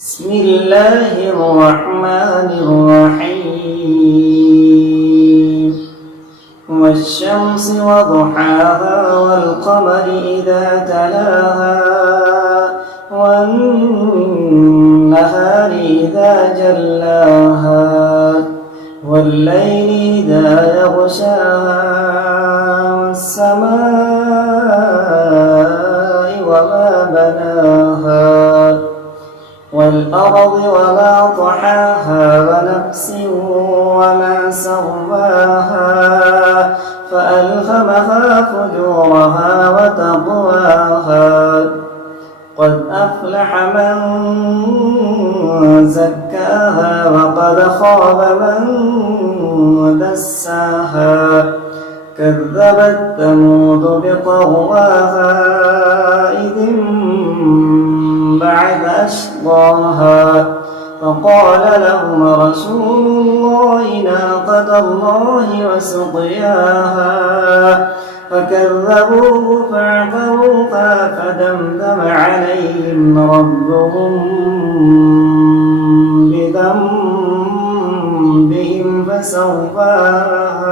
بسم الله الرحمن الرحيم والشمس وضحاها والقمر إذا تلاها والنهار إذا جلاها والليل إذا يغشاها والسماء وما بناها والأرض وما طحاها ونفس وما سواها فألهمها فجورها وتقواها قد أفلح من زكاها وقد خاب من دساها كذبت ثمود بطغواها إذ بعد أشقاها فقال لهم رسول الله ناقة الله وسقياها فكذبوه فعقروها فدمدم عليهم ربهم بذنبهم فسواها